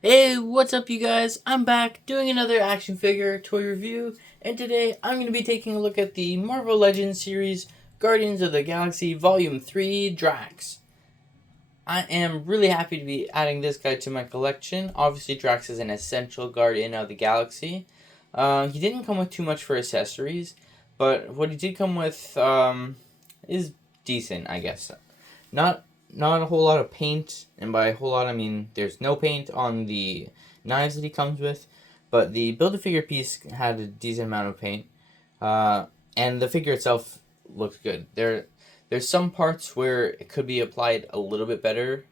Hey, what's up, you guys? I'm back doing another action figure toy review, and today I'm going to be taking a look at the Marvel Legends series Guardians of the Galaxy Volume 3 Drax. I am really happy to be adding this guy to my collection. Obviously, Drax is an essential Guardian of the Galaxy. He didn't come with too much for accessories, but what he did come with is decent, I guess. Not not a whole lot of paint, and by a whole lot I mean there's no paint on the knives that he comes with, but the Build-A-Figure piece had a decent amount of paint, uh, and the figure itself looks good. There's some parts where it could be applied a little bit better,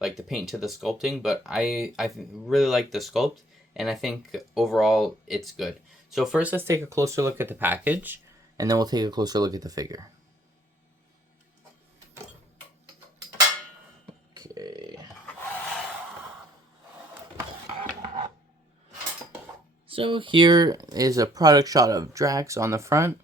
like the paint to the sculpting, but I really like the sculpt, and I think overall it's good. So first let's take a closer look at the package, and then we'll take a closer look at the figure. Okay. So here is a product shot of Drax on the front.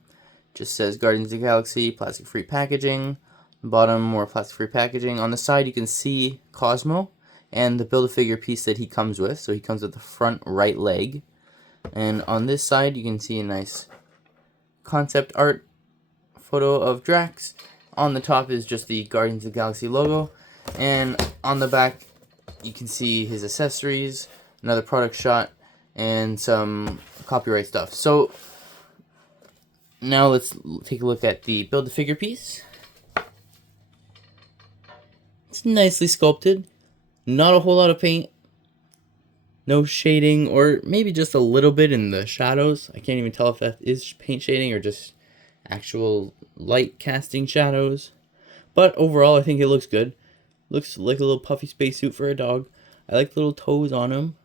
Just says Guardians of the Galaxy, plastic-free packaging. Bottom, more plastic-free packaging. On the side, you can see Cosmo and the Build-A-Figure piece that he comes with. So he comes with the front right leg. And on this side, you can see a nice concept art photo of Drax. On the top is just the Guardians of the Galaxy logo. And on the back, you can see his accessories, another product shot, and some copyright stuff. So now let's take a look at the Build-A-Figure piece. It's nicely sculpted, not a whole lot of paint, no shading, or maybe just a little bit in the shadows. I can't even tell if that is paint shading or just actual light casting shadows. But overall, I think it looks good. Looks like a little puffy spacesuit for a dog. I like the little toes on him.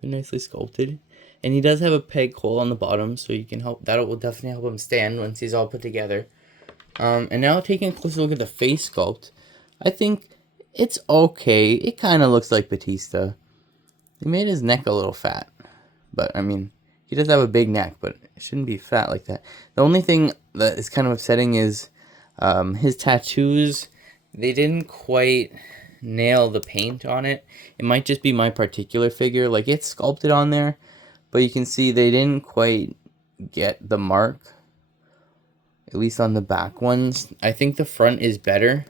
They're nicely sculpted. And he does have a peg hole on the bottom, so you can help. That will definitely help him stand once he's all put together. And now taking a closer look at the face sculpt, I think it's okay. It kind of looks like Batista. He made his neck a little fat, but I mean, he does have a big neck, but it shouldn't be fat like that. The only thing that is kind of upsetting is his tattoos. They didn't quite nail the paint on it. It might just be my particular figure. Like, it's sculpted on there, but you can see they didn't quite get the mark, at least on the back ones. I think the front is better,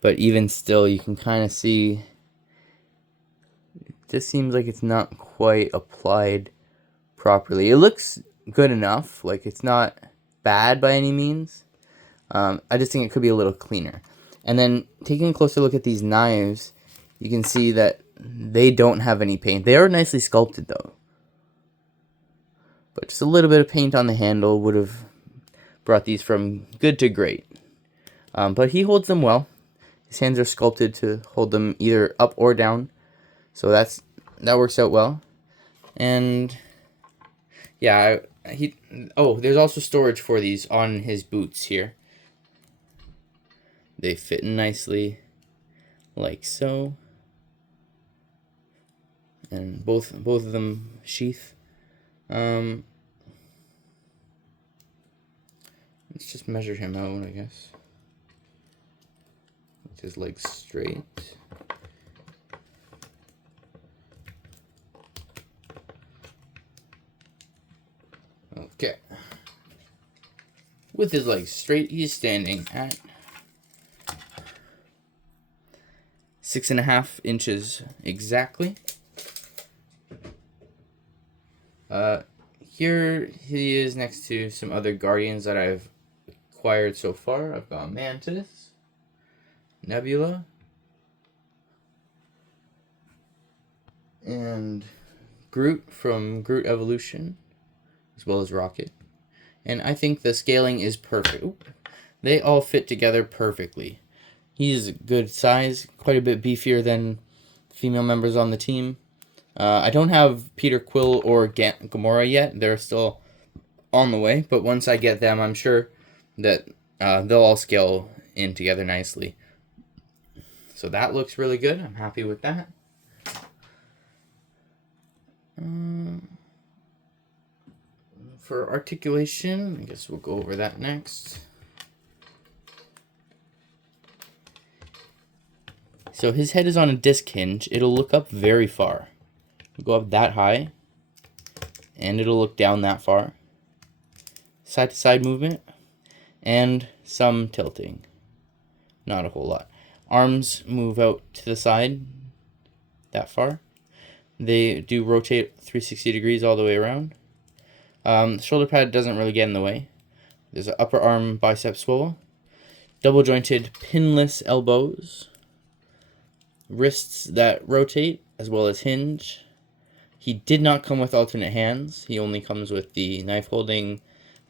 but even still, you can kind of see it just seems like it's not quite applied properly. It looks good enough, like it's not bad by any means. I just think it could be a little cleaner. And then taking a closer look at these knives, you can see that they don't have any paint. They are nicely sculpted though, but just a little bit of paint on the handle would have brought these from good to great. But he holds them well. His hands are sculpted to hold them either up or down, so that works out well. And yeah, there's also storage for these on his boots here. They fit in nicely, like so. And both of them sheath. Let's just measure him out, I guess. With his legs straight. Okay. With his legs straight, he's standing at 6.5 inches exactly. Here he is next to some other Guardians that I've acquired so far. I've got Mantis, Nebula, and Groot from Groot Evolution, as well as Rocket. And I think the scaling is perfect. Ooh, they all fit together perfectly. He's a good size, quite a bit beefier than female members on the team. I don't have Peter Quill or Gamora yet. They're still on the way, but once I get them, I'm sure that they'll all scale in together nicely. So that looks really good. I'm happy with that. For articulation, I guess we'll go over that next. So his head is on a disc hinge. It'll look up very far. go up that high, and it'll look down that far. Side to side movement, and some tilting. Not a whole lot. Arms move out to the side that far. They do rotate 360 degrees all the way around. The shoulder pad doesn't really get in the way. There's an upper arm bicep swivel. Double jointed pinless elbows. Wrists that rotate as well as hinge. He did not come with alternate hands. He only comes with the knife holding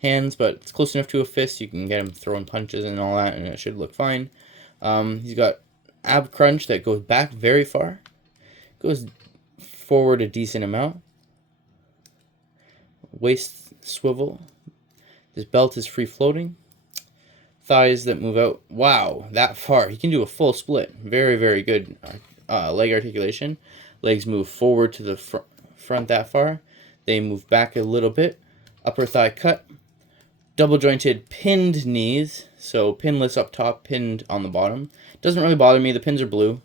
hands, but it's close enough to a fist. You can get him throwing punches and all that, and it should look fine. He's got ab crunch that goes back very far. Goes forward a decent amount. Waist swivel. His belt is free floating. Thighs that move out. Wow, that far. He can do a full split. Very, very good leg articulation. Legs move forward to the front that far. They move back a little bit. Upper thigh cut. Double jointed pinned knees. So pinless up top, pinned on the bottom. Doesn't really bother me. The pins are blue.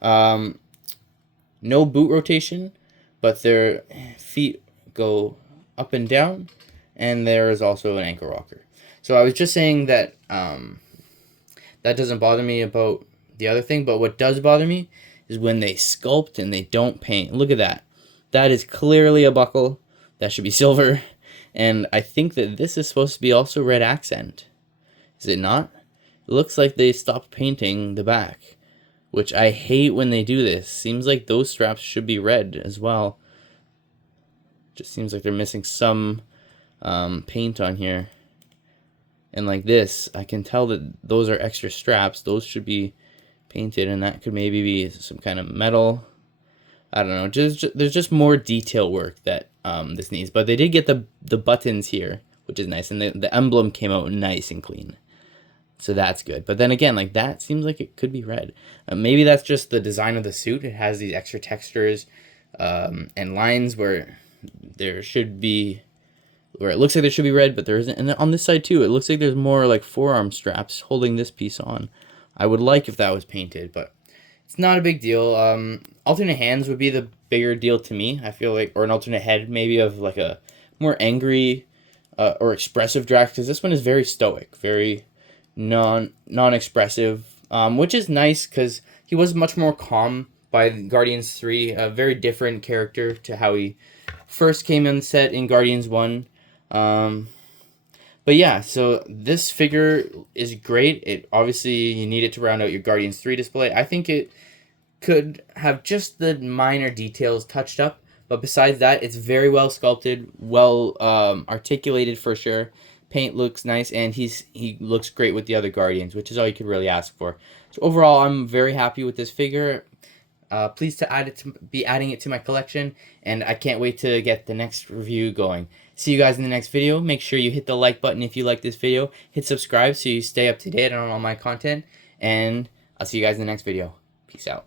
No boot rotation, but their feet go up and down, and there is also an ankle rocker. So I was just saying that that doesn't bother me about the other thing, but what does bother me is when they sculpt and they don't paint. Look at that. That is clearly a buckle. That should be silver. And I think that this is supposed to be also red accent. Is it not? It looks like they stopped painting the back, which I hate when they do this. Seems like those straps should be red as well. Just seems like they're missing some paint on here. And like this, I can tell that those are extra straps. Those should be painted, and that could maybe be some kind of metal. I don't know. There's just more detail work that this needs. But they did get the buttons here, which is nice. And the emblem came out nice and clean. So that's good. But then again, like that seems like it could be red. Maybe that's just the design of the suit. It has these extra textures and lines where there should be, where it looks like there should be red, but there isn't. And then on this side too, it looks like there's more like forearm straps holding this piece on. I would like if that was painted, but it's not a big deal. Alternate hands would be the bigger deal to me, I feel like, or an alternate head maybe of like a more angry or expressive Drax, because this one is very stoic, very non-expressive, which is nice because he was much more calm by Guardians 3, a very different character to how he first came in set in Guardians 1. But yeah, so this figure is great. It obviously, you need it to round out your Guardians 3 display. I think it could have just the minor details touched up, but besides that, it's very well sculpted, well articulated for sure. Paint looks nice, and he looks great with the other Guardians, which is all you could really ask for. So overall, I'm very happy with this figure. Pleased to be adding it to my collection, and I can't wait to get the next review going. See you guys in the next video. Make sure you hit the like button if you like this video. Hit subscribe so you stay up to date on all my content, and I'll see you guys in the next video. Peace out.